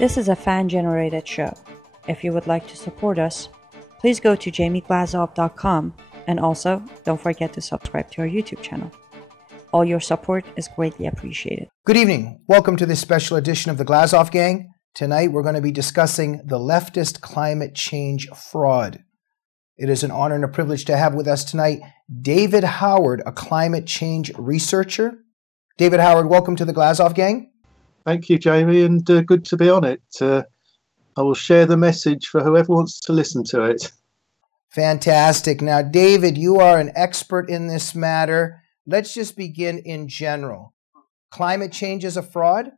This is a fan-generated show. If you would like to support us, please go to jamieglazov.com, and also don't forget to subscribe to our YouTube channel. All your support is greatly appreciated. Good evening. Welcome to this special edition of the Glazov Gang. Tonight we're going to be discussing the leftist climate change fraud. It is an honor and a privilege to have with us tonight David Howard, a climate change researcher. David Howard, welcome to the Glazov Gang. Thank you, Jamie, and good to be on it. I will share the message for whoever wants to listen to it. Fantastic. Now, David, you are an expert in this matter. Let's just begin in general. Climate change is a fraud?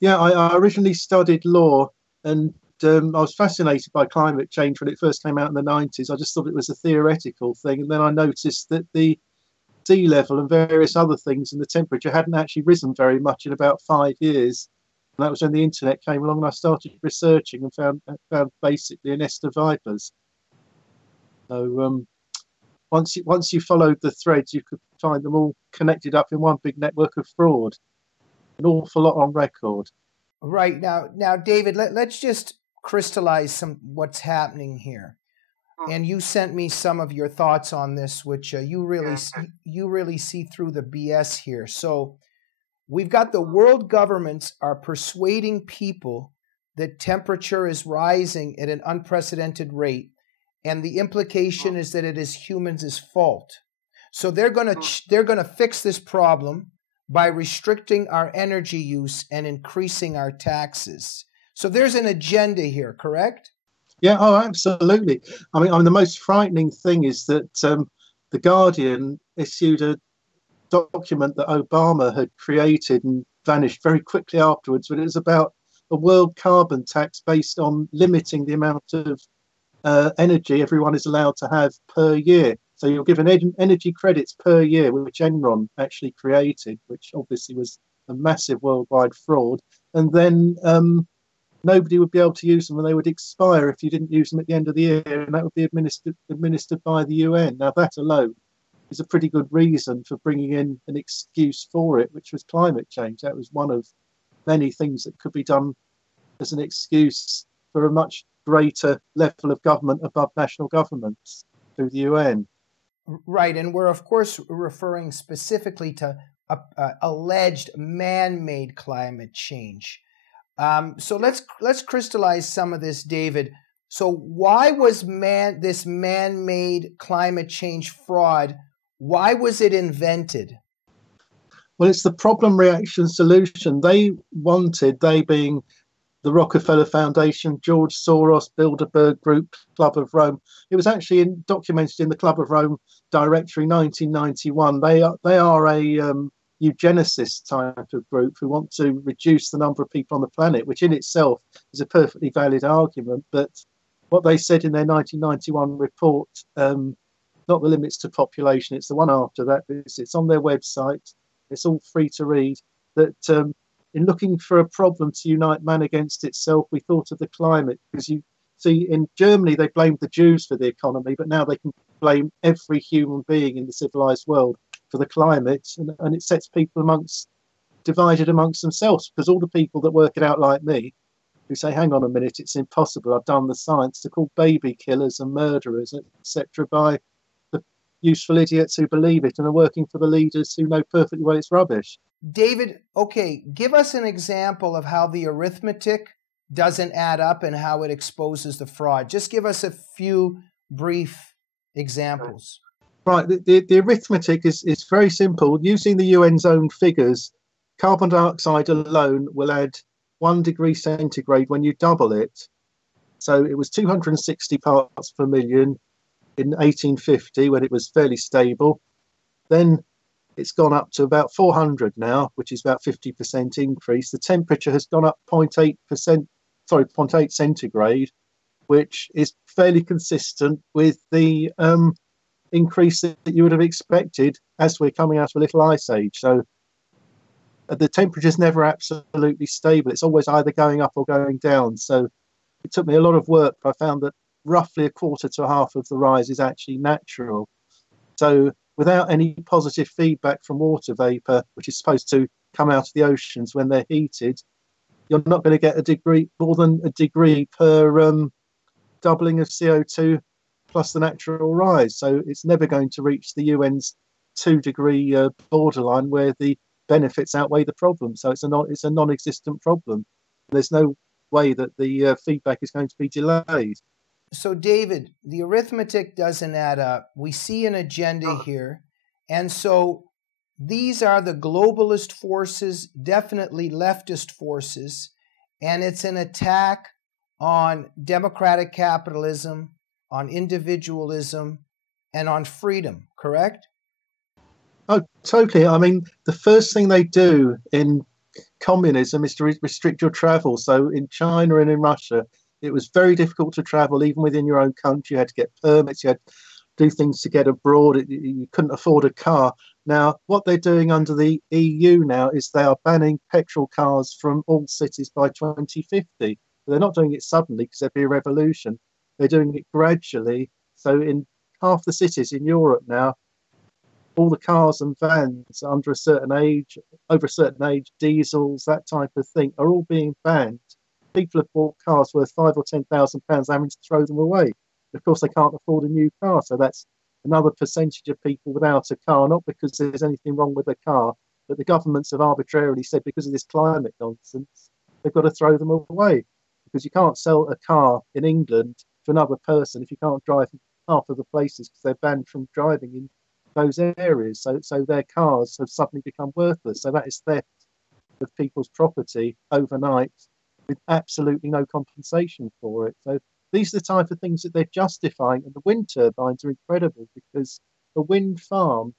Yeah, I originally studied law, and I was fascinated by climate change when it first came out in the 90s. I just thought it was a theoretical thing, and then I noticed that the sea level and various other things and the temperature hadn't actually risen very much in about 5 years. And that was when the internet came along, and I started researching and found basically a nest of vipers. So once you followed the threads, you could find them all connected up in one big network of fraud. An awful lot on record. Right. Now, David, let's just crystallize what's happening here. And you sent me some of your thoughts on this, which you really see through the BS here. So we've got the world governments are persuading people that temperature is rising at an unprecedented rate, and the implication is that it is humans' fault. So they're going to fix this problem by restricting our energy use and increasing our taxes. So there's an agenda here, correct? Yeah, oh, absolutely. I mean, the most frightening thing is that The Guardian issued a document that Obama had created and vanished very quickly afterwards, but it was about a world carbon tax based on limiting the amount of energy everyone is allowed to have per year. So you're given energy credits per year, which Enron actually created, which obviously was a massive worldwide fraud. And then nobody would be able to use them, and they would expire if you didn't use them at the end of the year, and that would be administered by the UN. Now, that alone is a pretty good reason for bringing in an excuse for it, which was climate change. That was one of many things that could be done as an excuse for a much greater level of government above national governments through the UN. Right, and we're, of course, referring specifically to alleged man-made climate change. So let's crystallize some of this, David. So why was this man-made climate change fraud, why was it invented? Well, it's the problem reaction solution. They being the Rockefeller Foundation, George Soros, Bilderberg Group, Club of Rome. It was actually documented in the Club of Rome Directory 1991. They are a eugenicist type of group who want to reduce the number of people on the planet, which in itself is a perfectly valid argument. But what they said in their 1991 report, not the limits to population, it's the one after that, it's on their website, it's all free to read, that in looking for a problem to unite man against itself, we thought of the climate. Because you see, in Germany, they blamed the Jews for the economy, but now they can blame every human being in the civilized world for the climate, and it sets people divided amongst themselves, because all the people that work it out like me, who say, hang on a minute, it's impossible, I've done the science, to call baby killers and murderers, etc., by the useful idiots who believe it and are working for the leaders who know perfectly well it's rubbish. David, okay, give us an example of how the arithmetic doesn't add up and how it exposes the fraud. Just give us a few brief examples. Right, the arithmetic is very simple. Using the UN's own figures, carbon dioxide alone will add 1 degree centigrade when you double it. So it was 260 parts per million in 1850 when it was fairly stable. Then it's gone up to about 400 now, which is about 50% increase. The temperature has gone up 0.8 centigrade, which is fairly consistent with the increase that you would have expected as we're coming out of a little ice age. So the temperature is never absolutely stable. It's always either going up or going down. So it took me a lot of work. I found that roughly a quarter to a half of the rise is actually natural. So without any positive feedback from water vapor, which is supposed to come out of the oceans when they're heated, you're not going to get a degree, more than a degree per doubling of CO2 plus the natural rise. So it's never going to reach the UN's 2-degree borderline where the benefits outweigh the problem. So it's a non-existent problem. There's no way that the feedback is going to be delayed. So, David, the arithmetic doesn't add up. We see an agenda here. And so these are the globalist forces, definitely leftist forces, and it's an attack on democratic capitalism, on individualism, and on freedom, correct? Oh, totally. I mean, the first thing they do in communism is to restrict your travel. So in China and in Russia, it was very difficult to travel, even within your own country. You had to get permits, you had to do things to get abroad. You couldn't afford a car. Now, what they're doing under the EU now is they are banning petrol cars from all cities by 2050. They're not doing it suddenly because there'd be a revolution. They're doing it gradually. So in half the cities in Europe now, all the cars and vans under a certain age, over a certain age, diesels, that type of thing, are all being banned. People have bought cars worth £5,000 or £10,000, having to throw them away. Of course, they can't afford a new car, so that's another percentage of people without a car, not because there's anything wrong with the car, but the governments have arbitrarily said because of this climate nonsense, they've got to throw them away. Because you can't sell a car in England to another person if you can't drive half of the places because they're banned from driving in those areas. So their cars have suddenly become worthless. So that is theft of people's property overnight with absolutely no compensation for it. So these are the type of things that they're justifying. And the wind turbines are incredible because a wind farm,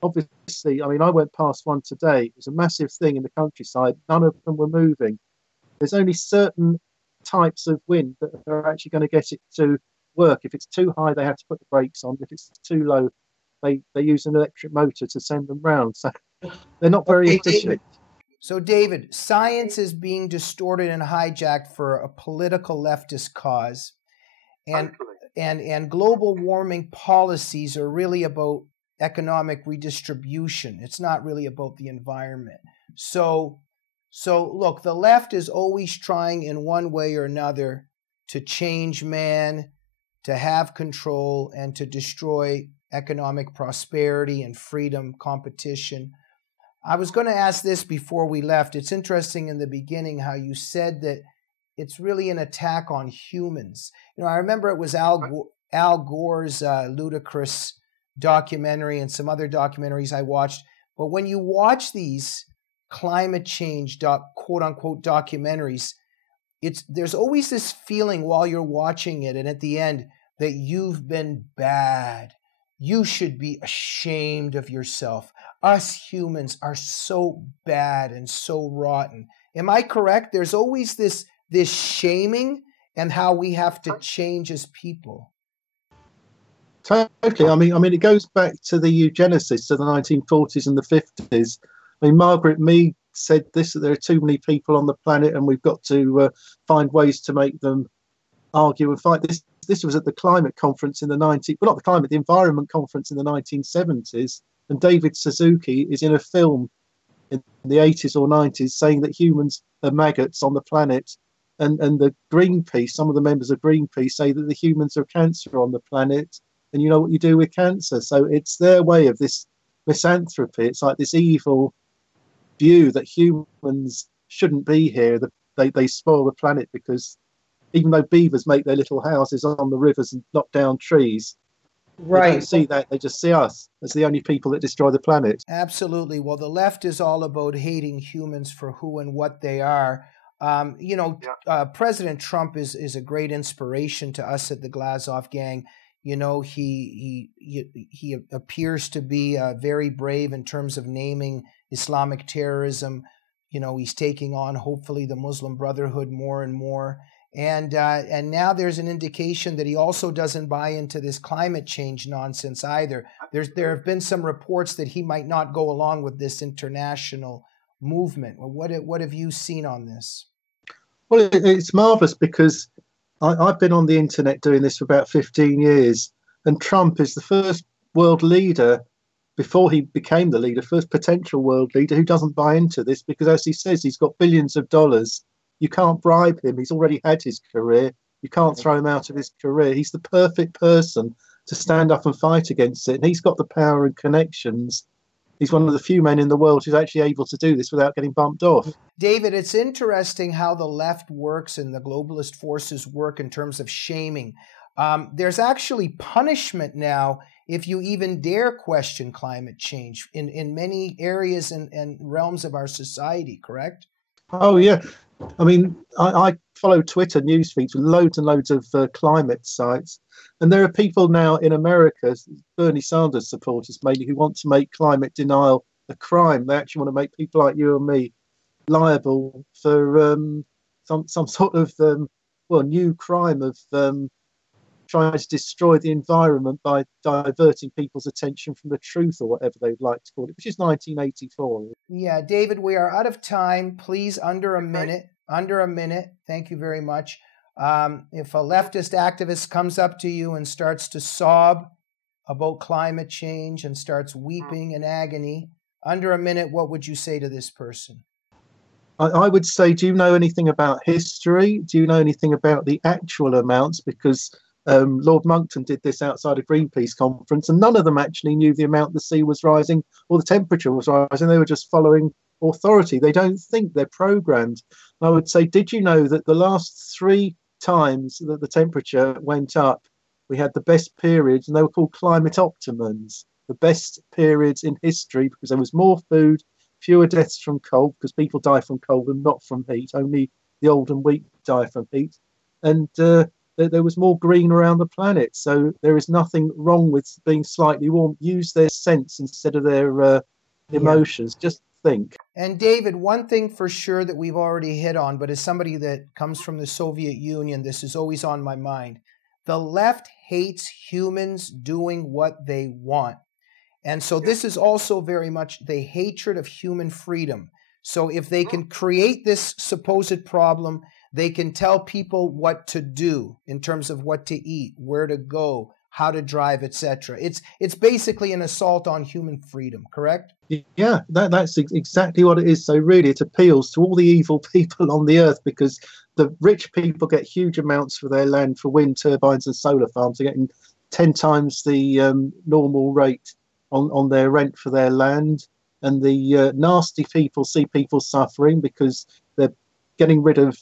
obviously, I mean, I went past one today. It was a massive thing in the countryside. None of them were moving. There's only certain types of wind that are actually going to get it to work. If it's too high, they have to put the brakes on. If it's too low, they use an electric motor to send them round. So they're not very efficient. So, David, science is being distorted and hijacked for a political leftist cause. And global warming policies are really about economic redistribution. It's not really about the environment. So look, the left is always trying in one way or another to change man, to have control, and to destroy economic prosperity and freedom, competition. I was going to ask this before we left. It's interesting in the beginning how you said that it's really an attack on humans. You know, I remember it was Al Gore's ludicrous documentary and some other documentaries I watched. But when you watch these climate change quote unquote documentaries, there's always this feeling while you're watching it and at the end that you've been bad. You should be ashamed of yourself. Us humans are so bad and so rotten. Am I correct? There's always this shaming and how we have to change as people. Totally. I mean, it goes back to the eugenicists of the 1940s and the 50s. I mean, Margaret Mead said this, that there are too many people on the planet and we've got to find ways to make them argue and fight. This was at the climate conference in the the environment conference in the 1970s. And David Suzuki is in a film in the 80s or 90s saying that humans are maggots on the planet. And the Greenpeace, some of the members of Greenpeace say that the humans are cancer on the planet. And you know what you do with cancer. So it's their way of this misanthropy. It's like this evil view that humans shouldn't be here. That they spoil the planet because even though beavers make their little houses on the rivers and knock down trees, right, they don't see that. They just see us as the only people that destroy the planet. Absolutely. Well, the left is all about hating humans for who and what they are. President Trump is a great inspiration to us at the Glazov Gang. You know, he appears to be very brave in terms of naming Islamic terrorism. You know, he's taking on, hopefully, the Muslim Brotherhood more and more. And now there's an indication that he also doesn't buy into this climate change nonsense either. There have been some reports that he might not go along with this international movement. Well, what have you seen on this? Well, it's marvelous because I've been on the internet doing this for about 15 years, and Trump is the first world leader, before he became the leader, first potential world leader who doesn't buy into this because, as he says, he's got billions of dollars You can't bribe him. He's already had his career. You can't throw him out of his career. He's the perfect person to stand up and fight against it. And he's got the power and connections. He's one of the few men in the world who's actually able to do this without getting bumped off. David, it's interesting how the left works and the globalist forces work in terms of shaming. There's actually punishment now if you even dare question climate change in many areas and realms of our society, correct? Oh, yeah. I mean, I follow Twitter news feeds with loads and loads of climate sites. And there are people now in America, Bernie Sanders supporters mainly, who want to make climate denial a crime. They actually want to make people like you and me liable for some sort of new crime of trying to destroy the environment by diverting people's attention from the truth, or whatever they'd like to call it, which is 1984. Yeah, David, we are out of time. Please, under a minute. Under a minute. Thank you very much. If a leftist activist comes up to you and starts to sob about climate change and starts weeping in agony, under a minute, what would you say to this person? I would say, do you know anything about history? Do you know anything about the actual amounts? Because Lord Monckton did this outside a Greenpeace conference, and none of them actually knew the amount the sea was rising or the temperature was rising. They were just following authority. They don't think, they're programmed. I would say, did you know that the last 3 times that the temperature went up, we had the best periods, and they were called climate optimums, the best periods in history, because there was more food, fewer deaths from cold, because people die from cold and not from heat. Only the old and weak die from heat. And there was more green around the planet. So there is nothing wrong with being slightly warm. Use their sense instead of their emotions. Just think. And David, one thing for sure that we've already hit on, but as somebody that comes from the Soviet Union, this is always on my mind. The left hates humans doing what they want. And so this is also very much the hatred of human freedom. So if they can create this supposed problem, they can tell people what to do in terms of what to eat, where to go, how to drive, etc. It's basically an assault on human freedom, correct? Yeah, that's exactly what it is. So really, it appeals to all the evil people on the earth, because the rich people get huge amounts for their land for wind turbines and solar farms. They're getting 10 times the normal rate on their rent for their land. And the nasty people see people suffering because they're getting rid of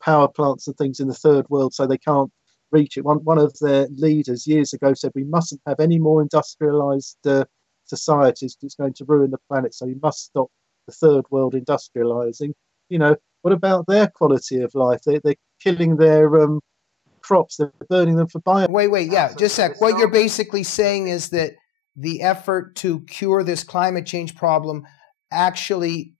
power plants and things in the third world, so they can't reach it. One of their leaders years ago said we mustn't have any more industrialized societies, it's going to ruin the planet, so we must stop the third world industrializing. You know, what about their quality of life? They're killing their crops, they're burning them for bio. Wait, yeah, just a sec. What you're basically saying is that the effort to cure this climate change problem actually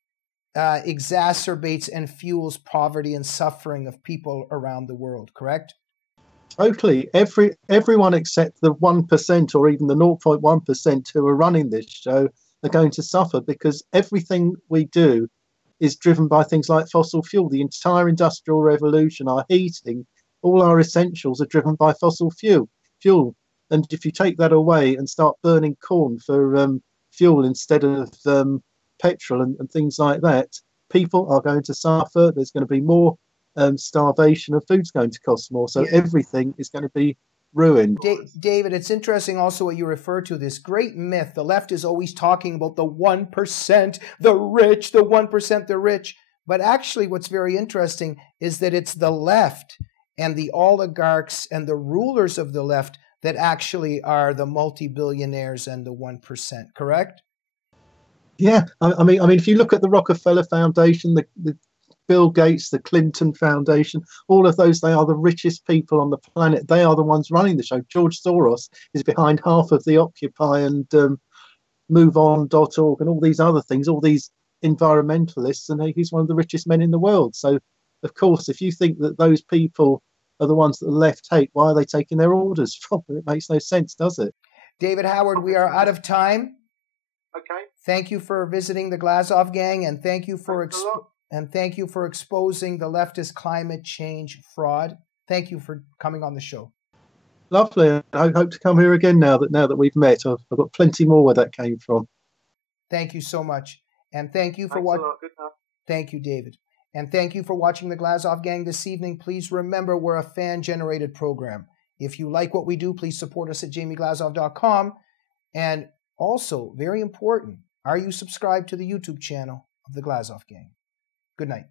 exacerbates and fuels poverty and suffering of people around the world, correct? Totally. Everyone except the 1% or even the 0.1% who are running this show are going to suffer, because everything we do is driven by things like fossil fuel. The entire industrial revolution, our heating, all our essentials are driven by fossil fuel. And if you take that away and start burning corn for fuel instead of petrol and things like that, people are going to suffer. There's going to be more starvation, and food's going to cost more. So everything is going to be ruined. David, it's interesting also what you refer to, this great myth. The left is always talking about the 1%, the rich, the 1%, the rich. But actually what's very interesting is that it's the left and the oligarchs and the rulers of the left that actually are the multi-billionaires and the 1%, correct? Yeah, I mean, if you look at the Rockefeller Foundation, the Bill Gates, the Clinton Foundation, all of those, they are the richest people on the planet. They are the ones running the show. George Soros is behind half of the Occupy and MoveOn.org and all these other things, all these environmentalists, and he's one of the richest men in the world. So, of course, if you think that those people are the ones that the left hate, why are they taking their orders from them? It makes no sense, does it? David Howard, we are out of time. Okay. Thank you for visiting the Glazov gang, and thank you for exposing the leftist climate change fraud. Thank you for coming on the show. Lovely. I hope to come here again now that we've met. I've got plenty more where that came from. Thank you so much, and thank you for watching. Good enough. Thank you, David. And thank you for watching the Glazov Gang this evening. Please remember, we're a fan-generated program. If you like what we do, please support us at jamieglazov.com. And also, very important, are you subscribed to the YouTube channel of the Glazov Gang? Good night.